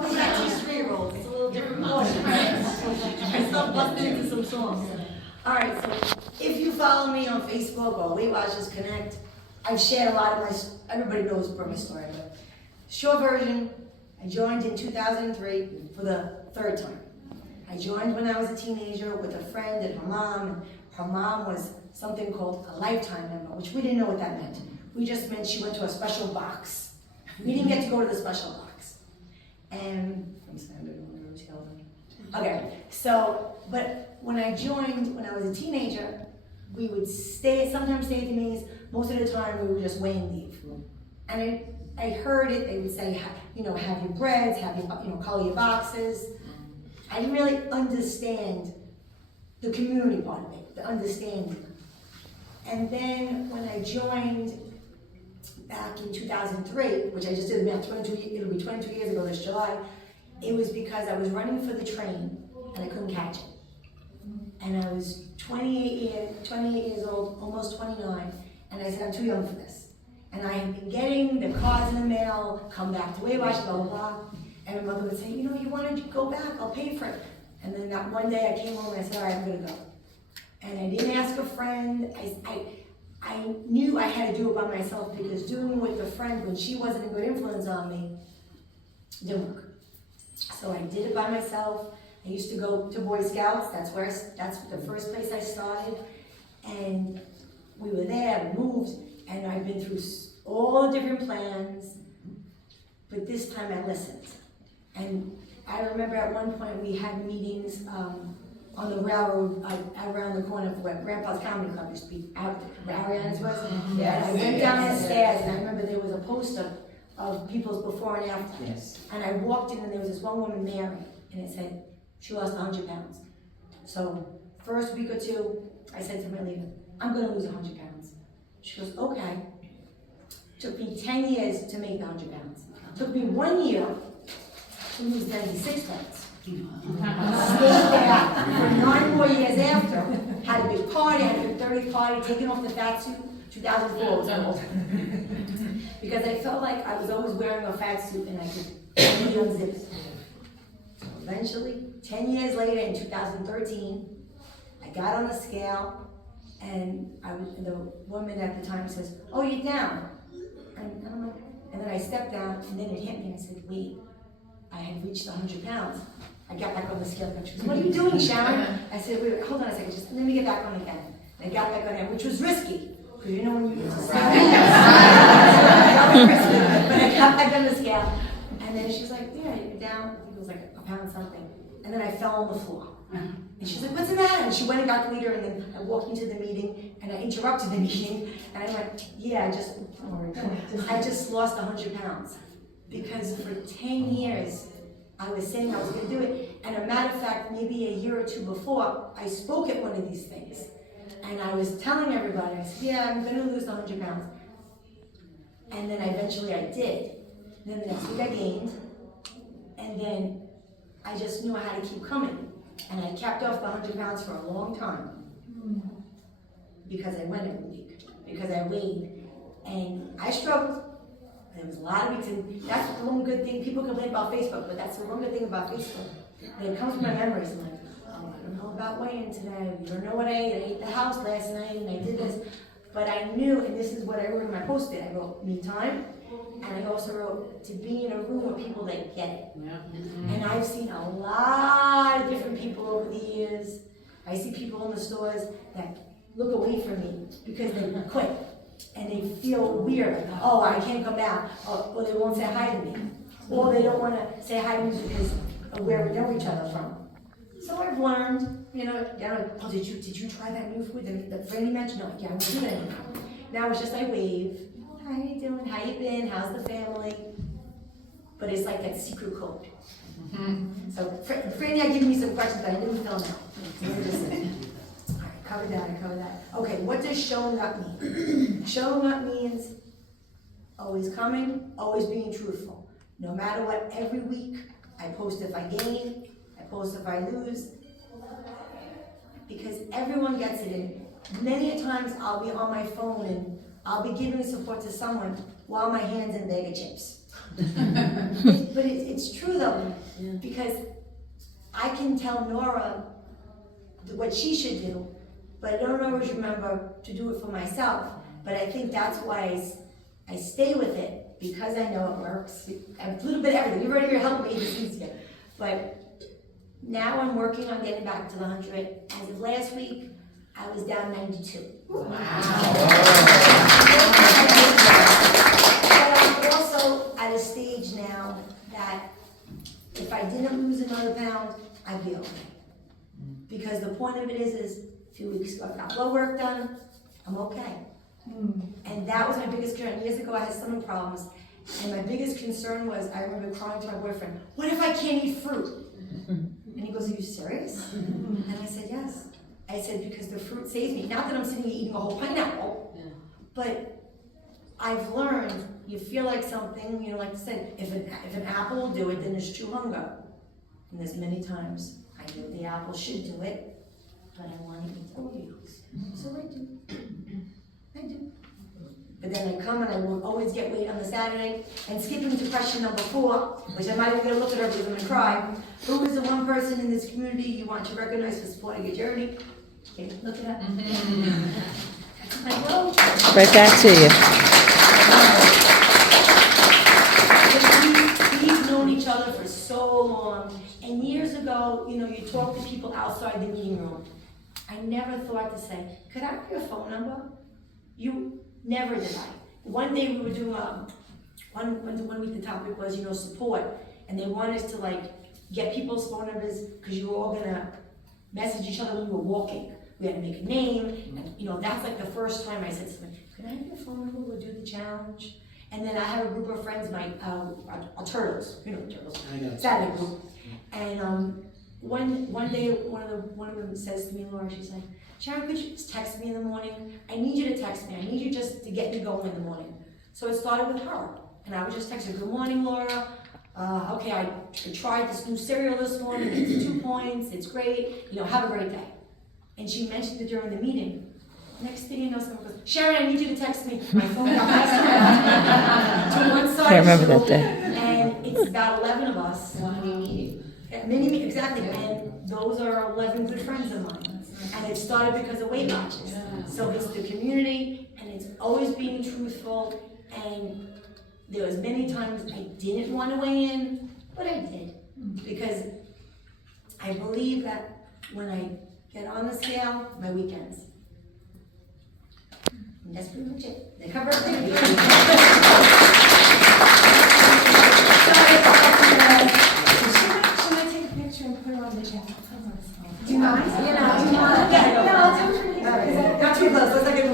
welcome back to 3-year-olds. It's a little different portion, right? I start busting into some songs. All right, so if you follow me on Facebook or Weight Watchers Connect, I've shared a lot of my, everybody knows my story, but short version, I joined in 2003 for the 3rd time. I joined when I was a teenager with a friend and her mom. And her mom was something called a lifetime member, which we didn't know what that meant. We just meant she went to a special box. We didn't get to go to the special box. And, I'm sorry, okay, so, but when I joined, when I was a teenager, we would sometimes stay at the meetings. Most of the time we would just weigh and leave. And I heard it, they would say, have your breads, have your, color your boxes. I didn't really understand the community part of it, the understanding. And then when I joined back in 2003, which I just did about 22, it'll be 22 years ago this July, it was because I was running for the train and I couldn't catch it. And I was 28 years old, almost 29, and I said, I'm too young for this. And I had been getting the cards in the mail, come back to Weight Watchers, blah, blah, blah. And my mother would say, you want to go back, I'll pay for it. And then that one day I came home and I said, all right, I'm going to go. And I didn't ask a friend. I knew I had to do it by myself because doing it with a friend when she wasn't a good influence on me didn't work. So I did it by myself. I used to go to Boy Scouts. That's the first place I started. And we were there, we moved, and I've been through all the different plans, but this time I listened. And I remember at one point we had meetings on the railroad around the corner of where Grandpa's Comedy Club used to be, out where Ariana's was. Yes. And I went down the stairs and I remember there was a poster of people's before and after. Yes. And I walked in and there was this one woman, Mary, and it said she lost 100 pounds. So first week or two, I said to my leader, I'm gonna lose 100 pounds. She goes, okay. Took me 10 years to make the 100 pounds. Took me 1 year to lose 96 pounds. Stayed there for 9 more years after. Had a big party, had a big 30th party, taken off the fat suit. 2004 was old. Because I felt like I was always wearing a fat suit and I could easily unzip it. So eventually, 10 years later in 2013, I got on the scale and the woman at the time says, oh, you're down. And I'm like, and then I stepped down and then it hit me and I said, wait, I had reached 100 pounds. I got back on the scale and she goes, what are you doing, Sharon? I said, wait, hold on a second, just let me get back on again. And I got back on again, which was risky. Because you know when you scale, that was risky. But I got back on the scale. And then she's like, yeah, you're down, I think it was like a pound something. And then I fell on the floor. And she's like, what's the matter? And she went and got the leader, and then I walked into the meeting, and I interrupted the meeting, and I went, yeah, I just lost 100 pounds. Because for 10 years, I was saying I was gonna do it. And a matter of fact, maybe a year or two before, I spoke at one of these things. And I was telling everybody, I said, yeah, I'm gonna lose 100 pounds. And then eventually I did. Then the next week I gained, and then I just knew I had to keep coming. And I kept off the 100 pounds for a long time because I went every week, because I weighed, and I struggled. There was a lot of weeks, and that's the one good thing. People complain about Facebook, but that's the one good thing about Facebook. It comes from my memories. I'm like, oh, I don't know about weighing today. You don't know what I ate. I ate the house last night, and I did this. But I knew, and this is what I wrote in my post-it. I wrote, me time. And I also wrote, to be in a room with people that get it. Yeah. And I've seen a lot of different people over the years. I see people in the stores that look away from me because they quit. And they feel weird, like, oh, I can't come out. Or they won't say hi to me. Or they don't want to say hi to me because of where we know each other from. So I've learned, oh, did you try that new food that Franny mentioned? No, yeah, I won't do that anymore. Now it's just I wave. How you doing? How you been? How's the family? But it's like that secret code. Mm-hmm. So Franny had given me some questions, but I didn't fill them out. So all right, cover that. Okay, what does showing up mean? Showing up means always coming, always being truthful. No matter what, every week I post if I gain, I post if I lose, because everyone gets it. And many a times I'll be on my phone and I'll be giving support to someone while my hand's in a bag of chips. But it's true though, because I can tell Nora what she should do, but I don't always remember to do it for myself. But I think that's why I stay with it, because I know it works. A little bit of everything. You've already helped me this easier. But now I'm working on getting back to the 100. As of last week, I was down 92. Wow. But I'm also at a stage now that if I didn't lose another pound, I'd be okay. Because the point of it is a few weeks ago, I got blood work done, I'm okay. And that was my biggest concern. Years ago, I had stomach problems, and my biggest concern was, I remember crying to my boyfriend, what if I can't eat fruit? And he goes, are you serious? And I said, yes. I said, because the fruit saves me. Not that I'm sitting here eating a whole pineapple, but I've learned, you feel like something, you know, like I said, if an apple will do it, then there's true hunger. And there's many times I knew the apple should do it, but I want to eat Oreos. So I do. I do. But then I come and I will always get weight on the Saturday. And skipping to question number 4, which I might even get a look at her because I'm going to cry. Who is the one person in this community you want to recognize for supporting your journey? Okay, look it up. Right back to you. We've known each other for so long. And years ago, you know, you talk to people outside the meeting room. I never thought to say, could I have your phone number? You never did I. One day we were doing one week the topic was, you know, support, and they wanted us to like get people's phone numbers because you were all gonna message each other when we were walking. We had to make a name, and you know, that's like the first time I said to them, could I have your phone number? We'll do the challenge. And then I have a group of friends, my our turtles, you know the turtles, Saturday group. And one day one of them says to me, Laura, she's like, Sharon, could you just text me in the morning? I need you to text me. I need you just to get me going in the morning. So it started with her. And I would just text her, good morning, Laura. Okay, I tried this new cereal this morning. It's 2 points. It's great. You know, have a great day. And she mentioned it during the meeting. Next thing you know, someone goes, Sharon, I need you to text me. My phone got passed to one side. I remember that day. And it's about 11 of us. Many, exactly. And those are 11 good friends of mine. And it started because of Weight Watchers. So it's the community, and it's always being truthful. And there was many times I didn't want to weigh in, but I did. Because I believe that when I get on the scale, my weekends. And that's pretty much it. They cover everything. Should I take a picture and put it on the channel? Do you mind? You know, do you mind? Yeah, no, I'll do it for you. Not too close, let's not get